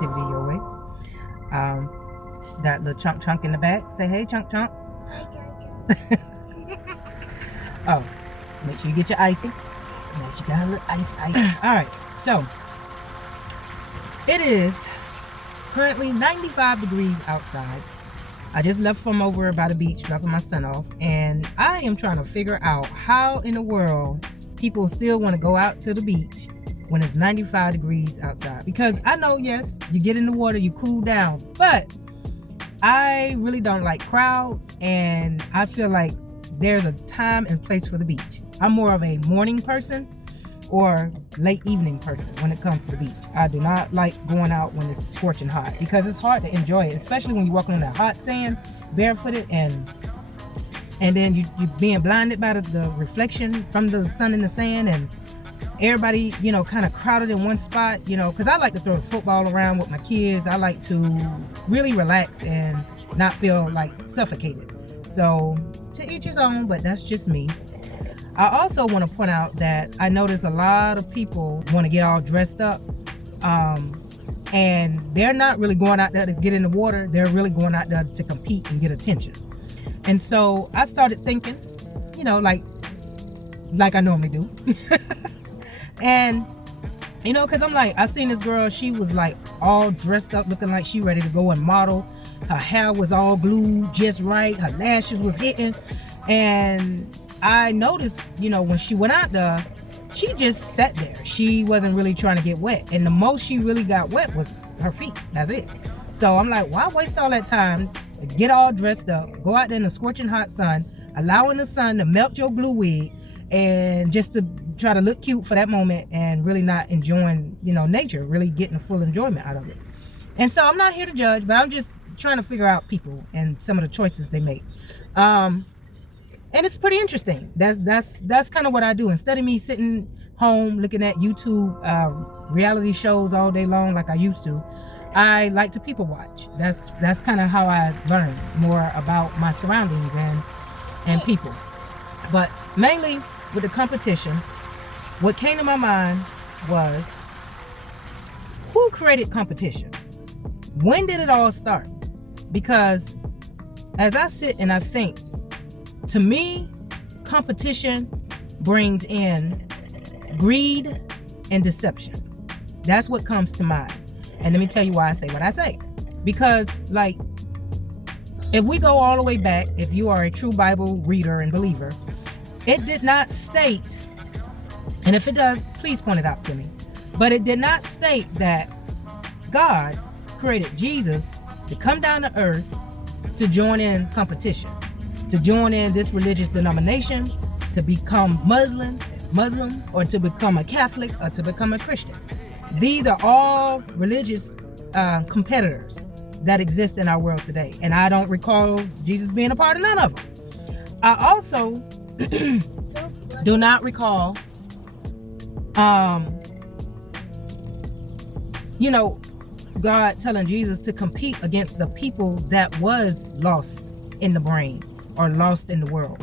positivity your way. That little chunk in the back. Say hey, chunk. Hi, chunk. Oh, make sure you get your icy. Yes, you got a little ice. All right, so it is currently 95 degrees outside. I just left from over by the beach, dropping my son off, and I am trying to figure out how in the world people still want to go out to the beach when it's 95 degrees outside. Because I know, yes, you get in the water, you cool down, but I really don't like crowds, and I feel like there's a time and place for the beach. I'm more of a morning person or late evening person when it comes to the beach. I do not like going out when it's scorching hot because it's hard to enjoy it, especially when you're walking on that hot sand barefooted, and then you being blinded by the reflection from the sun in the sand, and everybody, kind of crowded in one spot, because I like to throw the football around with my kids. I like to really relax and not feel like suffocated. So to each his own, but that's just me. I also want to point out that I notice a lot of people want to get all dressed up, and they're not really going out there to get in the water. They're really going out there to compete and get attention. And so I started thinking, like I normally do. And, because I'm like, I seen this girl, she was like all dressed up, looking like she ready to go and model. Her hair was all glued just right. Her lashes was hitting. And I noticed, when she went out there, she just sat there. She wasn't really trying to get wet. And the most she really got wet was her feet. That's it. So I'm like, why waste all that time to get all dressed up, go out there in the scorching hot sun, allowing the sun to melt your glue wig, and just to try to look cute for that moment and really not enjoying, nature, really getting full enjoyment out of it. And so I'm not here to judge, but I'm just trying to figure out people and some of the choices they make. And it's pretty interesting. That's kind of what I do. Instead of me sitting home looking at YouTube reality shows all day long like I used to, I like to people watch. That's kind of how I learn more about my surroundings and people. But mainly with the competition, what came to my mind was, who created competition? When did it all start? Because as I sit and I think, to me, competition brings in greed and deception. That's what comes to mind. And let me tell you why I say what I say. Because, if we go all the way back, if you are a true Bible reader and believer, it did not state, and if it does, please point it out to me, but it did not state that God created Jesus to come down to earth to join in competition, to join in this religious denomination, to become Muslim, or to become a Catholic, or to become a Christian. These are all religious competitors that exist in our world today. And I don't recall Jesus being a part of none of them. I also do not recall, God telling Jesus to compete against the people that was lost in the brain or lost in the world.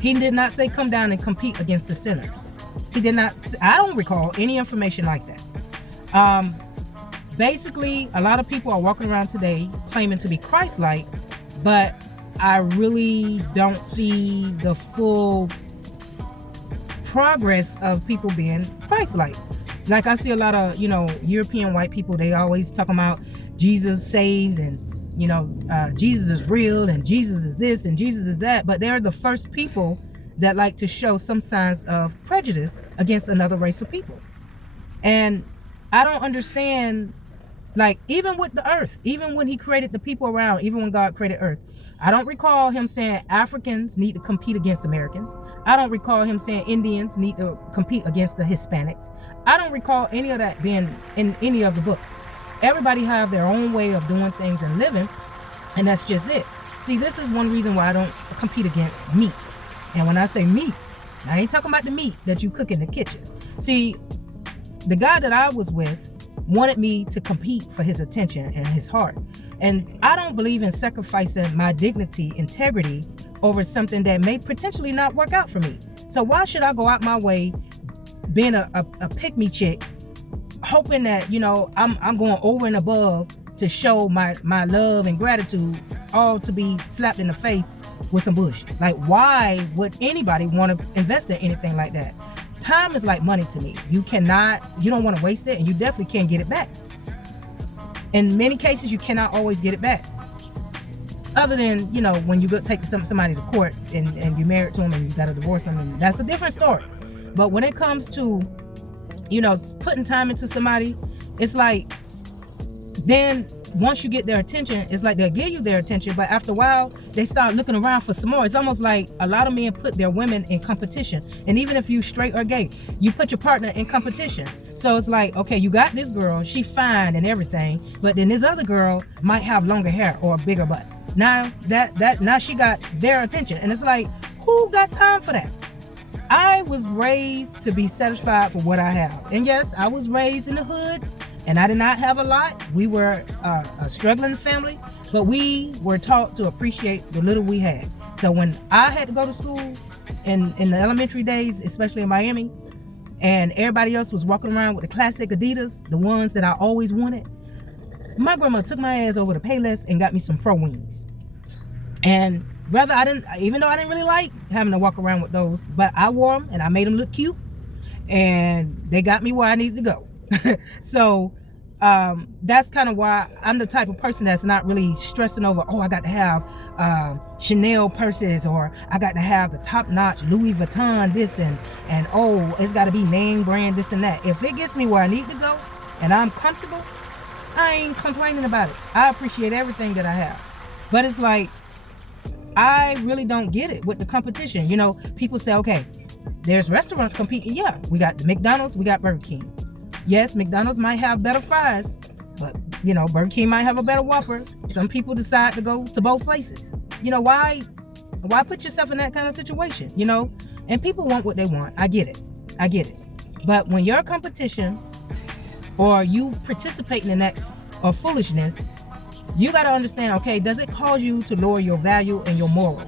He did not say come down and compete against the sinners. He did not. I don't recall any information like that. Basically, a lot of people are walking around today claiming to be Christ-like, but I really don't see the full progress of people being Christ-like. Like I see a lot of, European white people, they always talking about Jesus saves and, Jesus is real and Jesus is this and Jesus is that. But they're the first people that like to show some signs of prejudice against another race of people. And I don't understand, even with the earth, even when he created the people around, even when God created earth, I don't recall him saying Africans need to compete against Americans. I don't recall him saying Indians need to compete against the Hispanics. I don't recall any of that being in any of the books. Everybody have their own way of doing things and living, and that's just it. See, this is one reason why I don't compete against meat. And when I say meat, I ain't talking about the meat that you cook in the kitchen. See, the guy that I was with wanted me to compete for his attention and his heart. And I don't believe in sacrificing my dignity, integrity over something that may potentially not work out for me. So why should I go out my way being a pick-me chick, hoping that, you know, I'm going over and above to show my love and gratitude, all to be slapped in the face with some bullshit. Like, why would anybody want to invest in anything like that? Time is like money to me. You don't want to waste it, and you definitely can't get it back. In many cases, you cannot always get it back. Other than, you know, when you go take somebody to court and you're married to them and you got to divorce them, and that's a different story. But when it comes to, you know, putting time into somebody, it's like, then once you get their attention, it's like they'll give you their attention, but after a while, they start looking around for some more. It's almost like a lot of men put their women in competition. And even if you straight or gay, you put your partner in competition. So it's like, okay, you got this girl, she fine and everything, but then this other girl might have longer hair or a bigger butt. Now now she got their attention. And it's like, who got time for that? I was raised to be satisfied for what I have. And yes, I was raised in the hood, and I did not have a lot. We were a struggling family, but we were taught to appreciate the little we had. So when I had to go to school in the elementary days, especially in Miami, and everybody else was walking around with the classic Adidas, the ones that I always wanted, my grandma took my ass over to Payless and got me some Pro Wings. And even though I didn't really like having to walk around with those, but I wore them and I made them look cute, and they got me where I needed to go. So that's kind of why I'm the type of person that's not really stressing over, oh, I got to have Chanel purses, or I got to have the top-notch Louis Vuitton this, and oh, it's got to be name brand this and that. If it gets me where I need to go and I'm comfortable, I ain't complaining about it. I appreciate everything that I have. But it's like, I really don't get it with the competition. You know, people say, okay, there's restaurants competing. Yeah, we got the McDonald's, we got Burger King. Yes, McDonald's might have better fries, but, you know, Burger King might have a better Whopper. Some people decide to go to both places. You know, why put yourself in that kind of situation, you know? And people want what they want. I get it. But when you're a competition, or you participating in that or foolishness, you got to understand, okay, does it cause you to lower your value and your morals?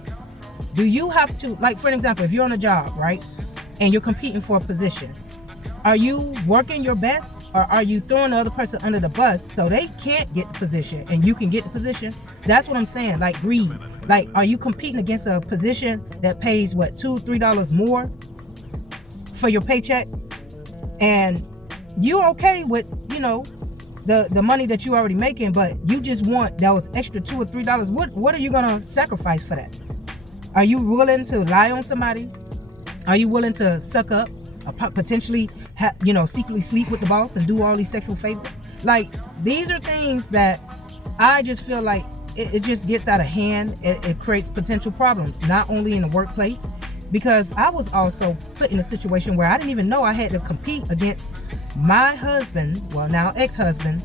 Do you have to, like, for an example, if you're on a job, right, and you're competing for a position, are you working your best, or are you throwing the other person under the bus so they can't get the position and you can get the position? That's what I'm saying, like greed. Like, are you competing against a position that pays, what, $2-3 more for your paycheck? And you're okay with, you know, the money that you're already making, but you just want those extra $2 or $3. What are you gonna sacrifice for that? Are you willing to lie on somebody? Are you willing to suck up, or potentially secretly sleep with the boss and do all these sexual favors? Like, these are things that I just feel like it just gets out of hand. It creates potential problems, not only in the workplace, because I was also put in a situation where I didn't even know I had to compete against my husband, well, now ex-husband,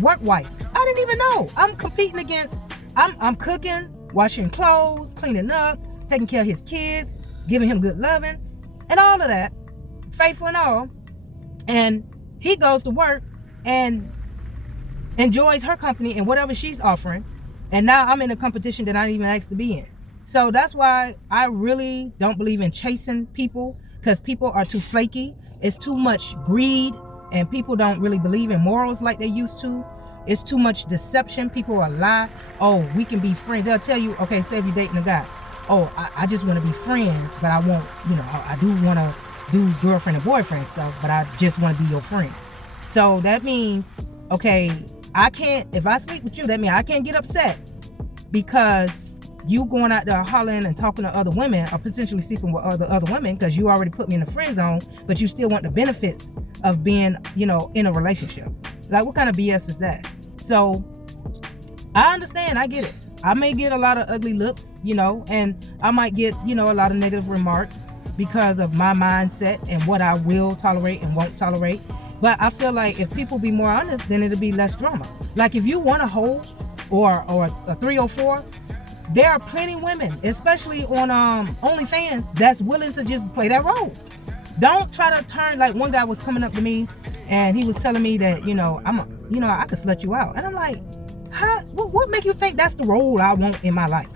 work wife. I didn't even know. I'm competing against, I'm cooking, washing clothes, cleaning up, taking care of his kids, giving him good loving, and all of that, faithful and all. And he goes to work and enjoys her company and whatever she's offering. And now I'm in a competition that I didn't even ask to be in. So that's why I really don't believe in chasing people, because people are too flaky. It's too much greed, and people don't really believe in morals like they used to. It's too much deception. People are lie. Oh, we can be friends. They'll tell you, okay, say if you're dating a guy, oh, I just want to be friends, but I won't, I do want to do girlfriend and boyfriend stuff, but I just want to be your friend. So that means, okay, if I sleep with you, that means I can't get upset because you going out there hollering and talking to other women, or potentially sleeping with other women, because you already put me in the friend zone, but you still want the benefits of being, in a relationship. Like, what kind of BS is that? So I understand, I get it. I may get a lot of ugly looks, and I might get, a lot of negative remarks because of my mindset and what I will tolerate and won't tolerate. But I feel like if people be more honest, then it'll be less drama. Like, if you want a hoe or a 304, there are plenty of women, especially on OnlyFans, that's willing to just play that role. Don't try to turn, like, one guy was coming up to me and he was telling me that, I could slut you out. And I'm like, what make you think that's the role I want in my life?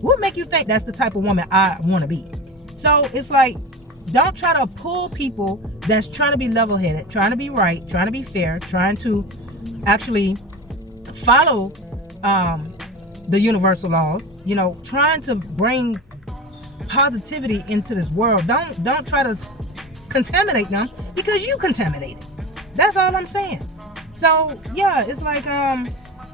What make you think that's the type of woman I want to be? So it's like, don't try to pull people that's trying to be level-headed, trying to be right, trying to be fair, trying to actually follow the universal laws, you know, trying to bring positivity into this world. Don't try to contaminate them, because you contaminated. That's all I'm saying. So yeah, it's like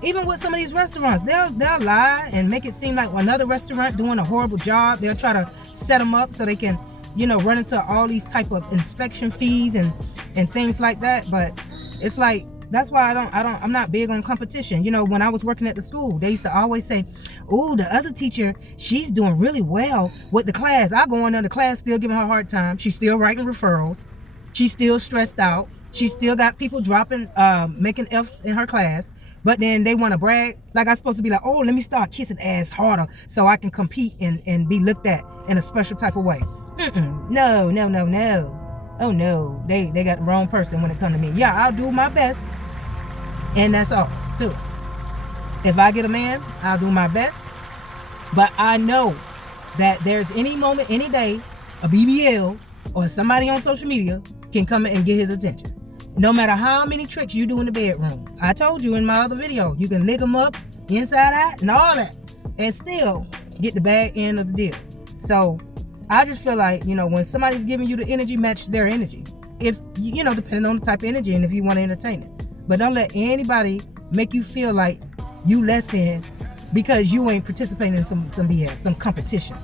even with some of these restaurants, they'll lie and make it seem like another restaurant doing a horrible job. They'll try to set them up so they can, you know, run into all these type of inspection fees and things like that. But it's like, that's why I'm not big on competition. You know, when I was working at the school, they used to always say, "Oh, the other teacher, she's doing really well with the class." I go in there, the class still giving her a hard time. She's still writing referrals. She's still stressed out. She still got people dropping, making F's in her class. But then they want to brag like I'm supposed to be like, "Oh, let me start kissing ass harder so I can compete and be looked at in a special type of way." No. Oh no, they got the wrong person when it comes to me. Yeah, I'll do my best, and that's all to it. If I get a man, I'll do my best. But I know that there's any moment, any day, a BBL or somebody on social media can come and get his attention. No matter how many tricks you do in the bedroom. I told you in my other video, you can lick them up, inside out, and all that, and still get the bad end of the deal. So I just feel like, you know, when somebody's giving you the energy, match their energy. If, you know, depending on the type of energy and if you want to entertain it. But don't let anybody make you feel like you less than because you ain't participating in some BS, some competition.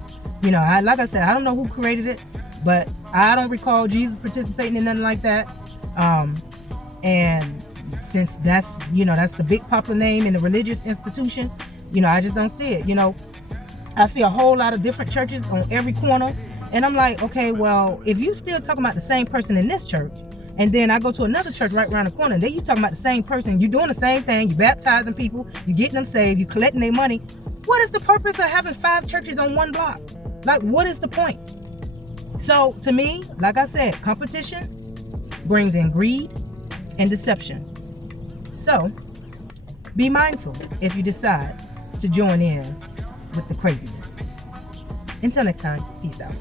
You know, like I said, I don't know who created it, but I don't recall Jesus participating in nothing like that. And since that's, you know, that's the big popular name in the religious institution, you know, I just don't see it. You know, I see a whole lot of different churches on every corner, and I'm like, okay, well, if you still talking about the same person in this church, and then I go to another church right around the corner, and then you talking about the same person, you doing the same thing, you baptizing people, you getting them saved, you collecting their money. What is the purpose of having 5 churches on one block? Like, what is the point? So to me, like I said, competition brings in greed and deception. So be mindful if you decide to join in with the craziness. Until next time, peace out.